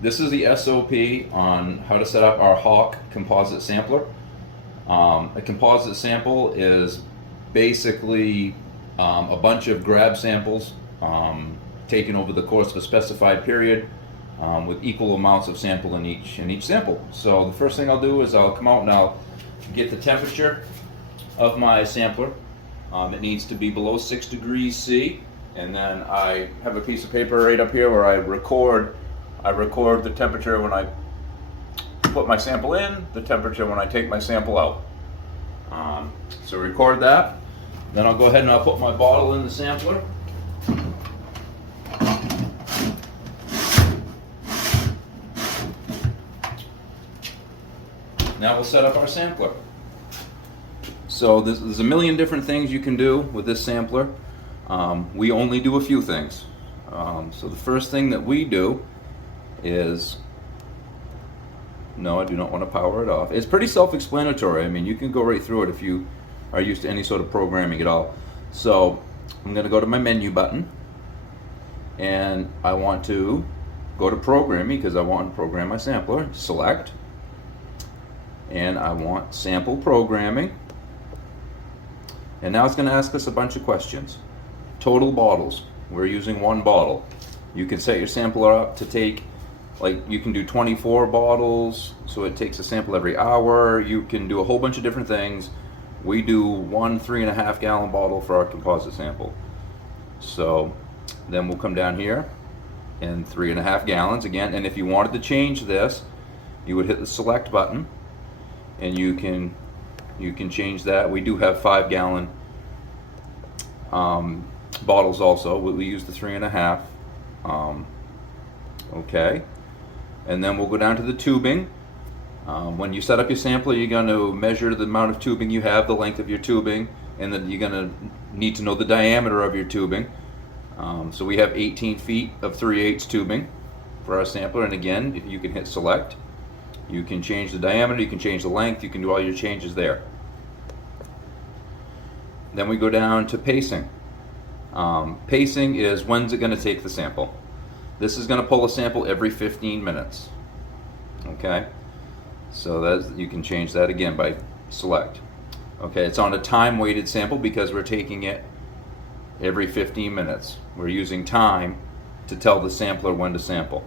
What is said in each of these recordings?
This is the SOP on how to set up our Hawk composite sampler. A composite sample is basically a bunch of grab samples taken over the course of a specified period with equal amounts of sample in each sample. So the first thing I'll do is I'll come out and I'll get the temperature of my sampler. It needs to be below 6 degrees C, and then I have a piece of paper right up here where I record the temperature when I put my sample in, the temperature when I take my sample out. So record that. Then I'll go ahead and I'll put my bottle in the sampler. Now we'll set up our sampler. So there's a million different things you can do with this sampler. We only do a few things. So the first thing that we do is, no, I do not want to power it off. It's pretty self-explanatory. I mean, you can go right through it if you are used to any sort of programming at all. So I'm going to go to my menu button, and I want to go to programming because I want to program my sampler. Select, and I want sample programming. And now it's going to ask us a bunch of questions. Total bottles. We're using one bottle. You can set your sampler up to take, like, you can do 24 bottles, so it takes a sample every hour. You can do a whole bunch of different things. We do one 3.5 gallon bottle for our composite sample. So then we'll come down here and 3.5 gallons again. And if you wanted to change this, you would hit the select button, and you can change that. We do have 5 gallon bottles also. We use the 3.5. Okay, and then we'll go down to the tubing. When you set up your sampler, you're going to measure the amount of tubing you have, the length of your tubing, and then you're going to need to know the diameter of your tubing. So we have 18 feet of 3/8 tubing for our sampler, and again, you can hit select. You can change the diameter, you can change the length, you can do all your changes there. Then we go down to pacing. Pacing is when's it going to take the sample. This is going to pull a sample every 15 minutes. Okay, so you can change that again by select. Okay, it's on a time weighted sample because we're taking it every 15 minutes. We're using time to tell the sampler when to sample.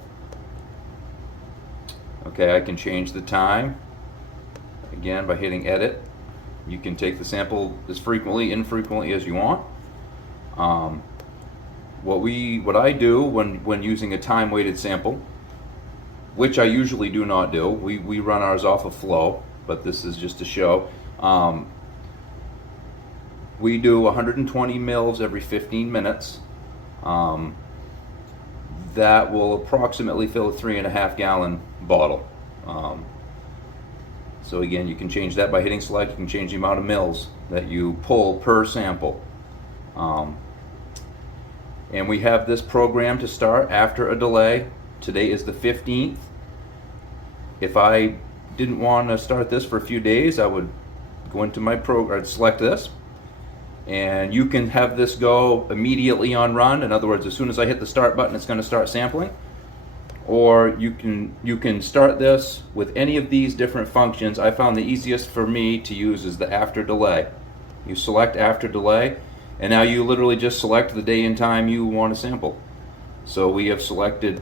Okay, I can change the time again by hitting edit. You can take the sample as frequently, infrequently as you want. What I do when using a time weighted sample, which I usually do not do, we run ours off of flow, but this is just to show. We do 120 mils every 15 minutes. That will approximately fill a 3.5 gallon bottle. So again, you can change that by hitting select. You can change the amount of mils that you pull per sample. And we have this program to start after a delay. Today is the 15th. If I didn't want to start this for a few days, I would go into my program, select this, and you can have this go immediately on run. In other words, as soon as I hit the start button, it's going to start sampling. Or you can start this with any of these different functions. I found the easiest for me to use is the after delay. You select after delay, and now you literally just select the day and time you want to sample. So we have selected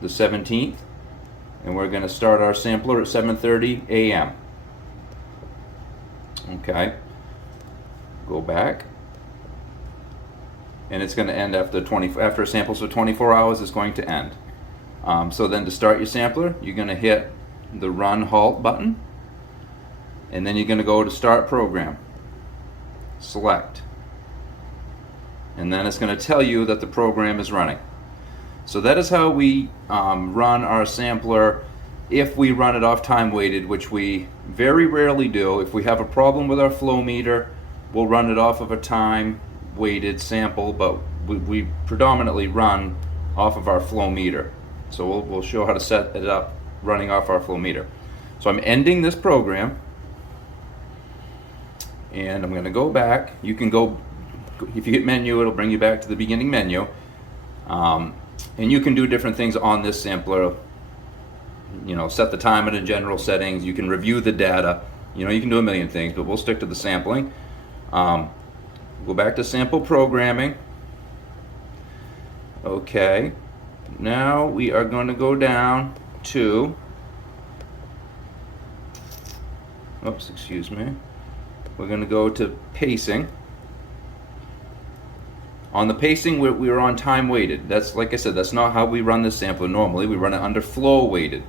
the 17th, and we're going to start our sampler at 7:30 a.m. Okay, go back, and it's going to end after a sample, so 24 hours is going to end. So then to start your sampler, you're going to hit the run halt button, and then you're going to go to start program, select, and then it's going to tell you that the program is running. So that is how we run our sampler if we run it off time weighted, which we very rarely do. If we have a problem with our flow meter, we'll run it off of a time weighted sample, but we predominantly run off of our flow meter. So we'll show how to set it up running off our flow meter. So I'm ending this program, and I'm going to go back. You can go, if you hit menu, it'll bring you back to the beginning menu. And you can do different things on this sampler set the timer to general settings. You can review the data. You can do a million things, but we'll stick to the sampling. Go back to sample programming. Okay, now we are going to go down to, oops, excuse me. We're going to go to pacing. On the pacing, we're on time weighted. That's, like I said, that's not how we run this sampler normally. We run it under flow weighted.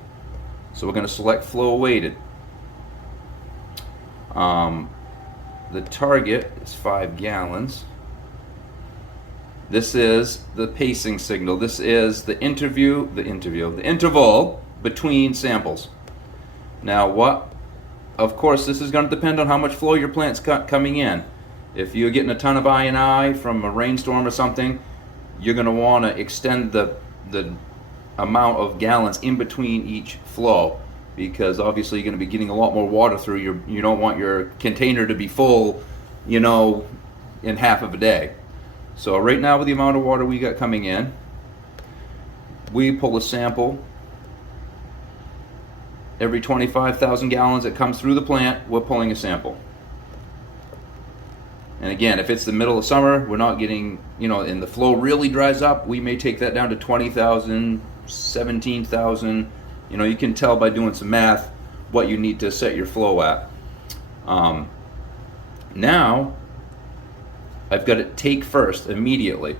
So we're going to select flow weighted. The target is 5 gallons. This is the pacing signal. This is the interval between samples. Now, of course, this is going to depend on how much flow your plant's coming in. If you're getting a ton of I&I from a rainstorm or something, you're going to want to extend the amount of gallons in between each flow, because obviously you're going to be getting a lot more water through. You don't want your container to be full, in half of a day. So right now, with the amount of water we got coming in, we pull a sample every 25,000 gallons that comes through the plant. We're pulling a sample. And again, if it's the middle of summer, we're not getting, and the flow really dries up, we may take that down to 20,000, 17,000. You can tell by doing some math what you need to set your flow at. Now, I've got it take first immediately.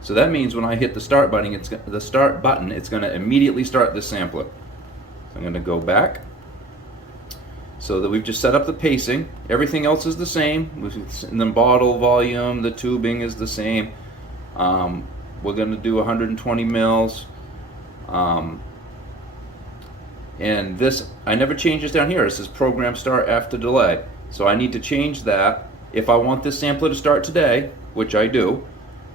So that means when I hit the start button, it's going to immediately start the sampler. So I'm going to go back. So that we've just set up the pacing. Everything else is the same. And the bottle volume, the tubing is the same. We're going to do 120 mils. And this, I never change this down here. It says program start after delay. So I need to change that if I want this sampler to start today, which I do,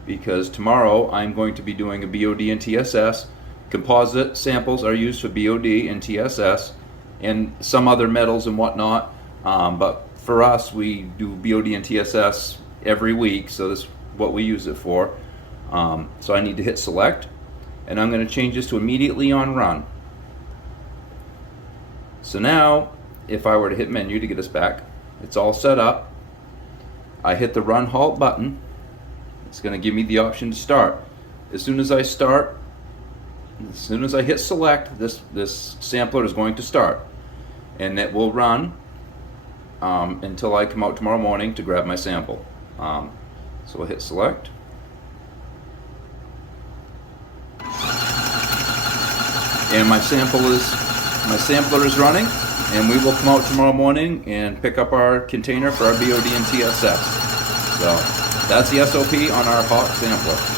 because tomorrow I'm going to be doing a BOD and TSS. Composite samples are used for BOD and TSS, and some other metals and whatnot, but for us, we do BOD and TSS every week, so that's what we use it for. So I need to hit select, and I'm going to change this to immediately on run. So now, if I were to hit menu to get us back, it's all set up. I hit the run halt button. It's going to give me the option to start. As soon as I hit select, this sampler is going to start, and it will run until I come out tomorrow morning to grab my sample. So I'll hit select. And my sampler is running, and we will come out tomorrow morning and pick up our container for our BOD and TSS. So that's the SOP on our hot sampler.